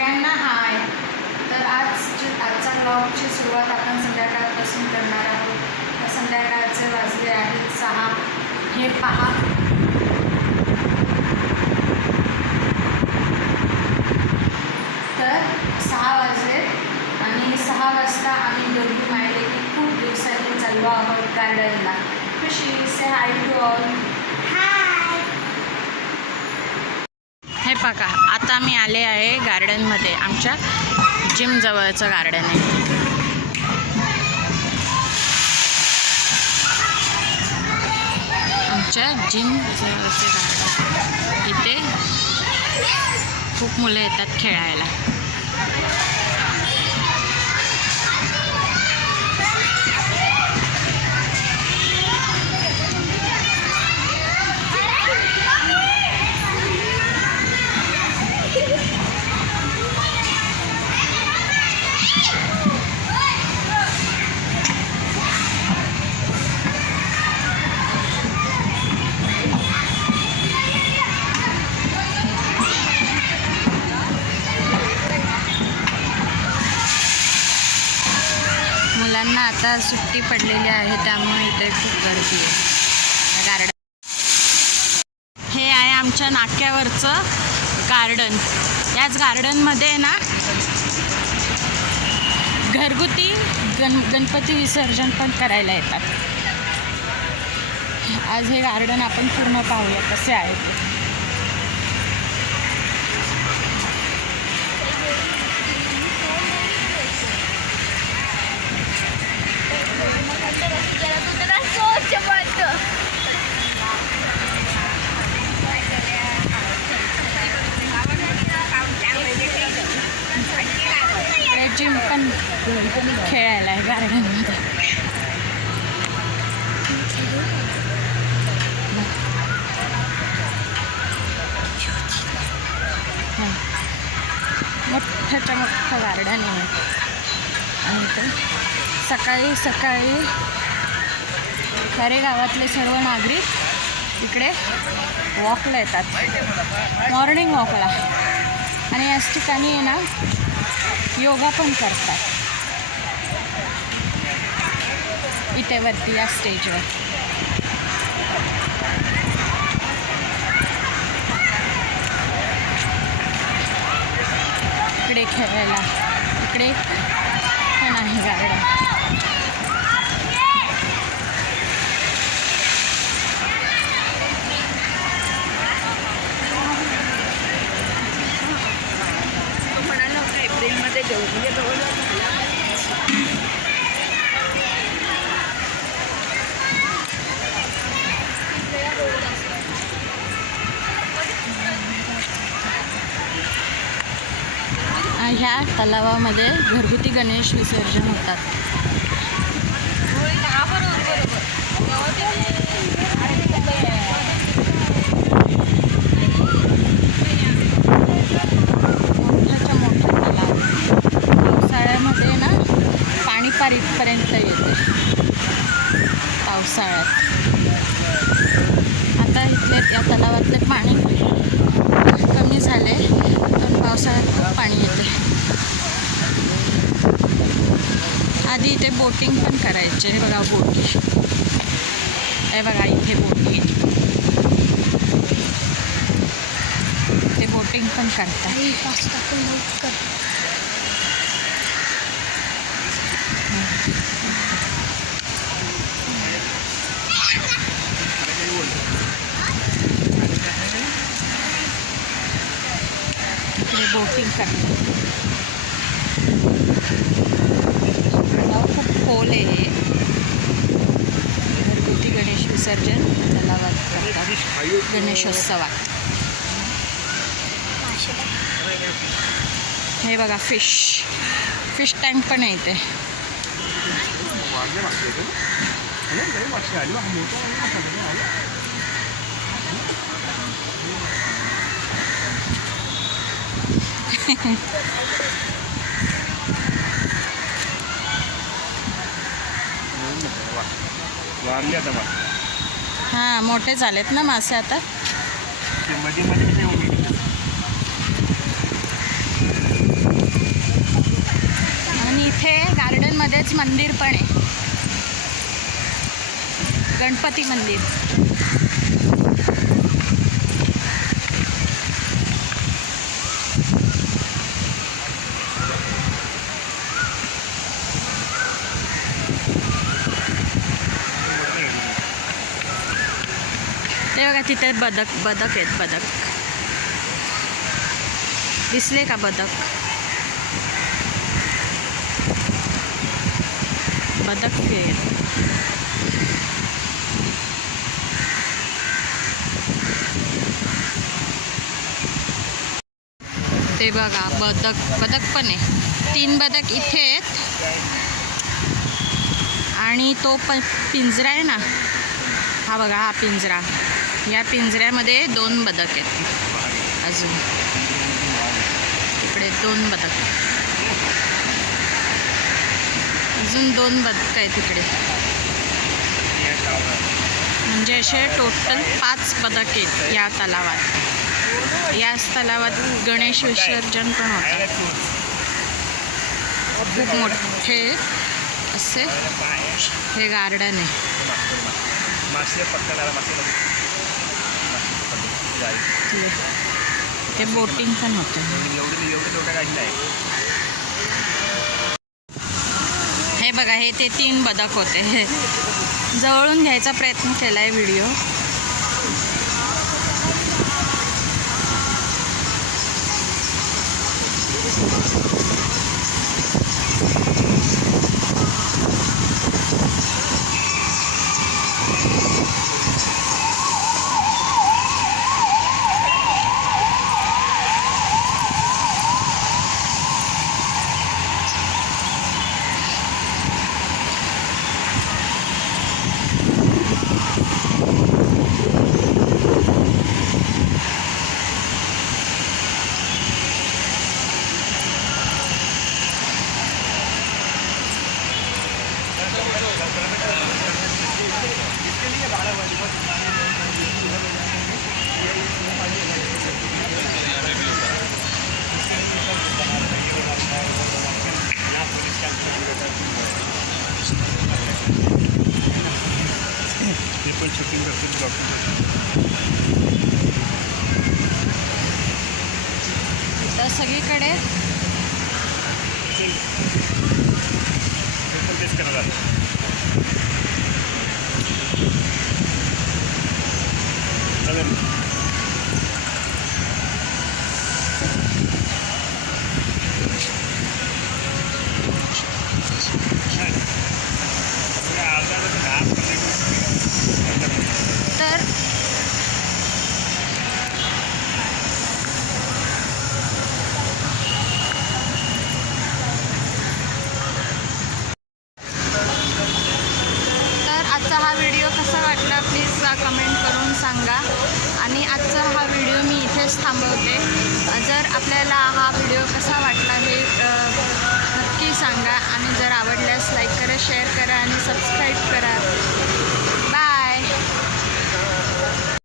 सगळ्यांना हाय. तर आज आजचा ब्लॉगची सुरुवात आपण संध्याकाळपासून करणार आहोत. संध्याकाळचे वाजले आहेत सहा. हे पहा. तर सहा वाजले आणि सहा वाजता आम्ही दोघी माहिले की खूप दिवसांनी चाललो आहोत गार्डनला खुशी से हाय टू ऑल बघा आता मी आले आहे गार्डनमध्ये आमच्या जिमजवळचं गार्डन आहे. आमच्या जिमजवळचं गार्डन इथे खूप मुलं येतात खेळायला. आज सुट्टी पडलेली आहे त्यामुळे इथे खूप गर्दी आहे. गार्डन हे आहे आमच्या नाक्यावरचं गार्डन याच गार्डनमध्ये ना घरगुती गण गणपती विसर्जन पण करायला येतात. आज हे गार्डन आपण पूर्ण पाहूया कसे आहे ते. जिम पण खेळायला आहे गार्डनमध्ये हं. मोठ्याच्या मोठं गार्डन आहे आणि इथे सकाळी सकाळी खरे गावातले सर्व नागरिक इकडे वॉकला येतात. मॉर्निंग वॉकला आणि याच ठिकाणी आहे ना योगा पण करतात. इथे वरती या स्टेजवर इकडे खेळायला इकडे पण आहे गार्डन तो म्हणाला होता एप्रिलमध्ये देऊ म्हणजे जवळजवळ झाला. ह्या तलावामध्ये घरगुती गणेश विसर्जन होतात. बरोबर मोठं तलाव पावसाळ्यामध्ये ना पाणी इथपर्यंत येते. पावसाळ्यात. आता इथले या तलावातले पाणी कमी झाले पण पावसाळ्यात खूप पाणी येते. आधी इथे बोटिंग पण करायचे. हे बघा बोटी. हे बघा इथे बोटी. ते बोटिंग पण करतात. इकडे तलाव खूप खोल आहे. हे. घरगुती गणेश विसर्जन तलावात करतात गणेशोत्सवात. हे बघा फिश फिश टँक पण आहे इथे. عندنا محشية كده هنعمل ايه محشية عليه واحد موضوع واحد موضوع عليه वाढले आता मासे हां मोठे झालेत ना मासे आता ते मध्ये मध्ये किती येऊन गेले आणि इथे गार्डनमध्येच मंदिर पण आहे गणपती मंदिर. ते बघा तिथे बदक बदक आहेत बदक. दिसले का बदक? बदक फेर. ते बघा बदक बदक पण आहे. तीन बदक इथे आहेत. आणि तो पण पिंजरा आहे ना. हा बघा हा पिंजरा. या पिंजऱ्यामध्ये दोन बदक आहेत. अजून. इकडे दोन बदक. अजून दोन बदक आहेत इकडे. म्हणजे असे टोटल पाच बदक आहेत या तलावात. याच तलावात गणेश विसर्जन पण होतं. खूप मोठे असे हे गार्डन आहे. ते बोटिंग पण होतं. हे बघा हे ते तीन बदक होते. हे जवळून घ्यायचा प्रयत्न केला आहे व्हिडिओ ते पण शूटिंग करतील ब्लॉग तर सगळीकडे ते पण तेच करणार चालेल तर तर आजचा हा व्हिडिओ कसा वाटला प्लीज कमेंट करून सांगा आणि आजचा हा व्हिडिओ मी इथेच थांबवते. जर आपल्याला हा व्हिडिओ कसा वाटला हे नक्की सांगा आणि जर आवडल्यास लाईक करा शेअर करा आणि सबस्क्राईब करा.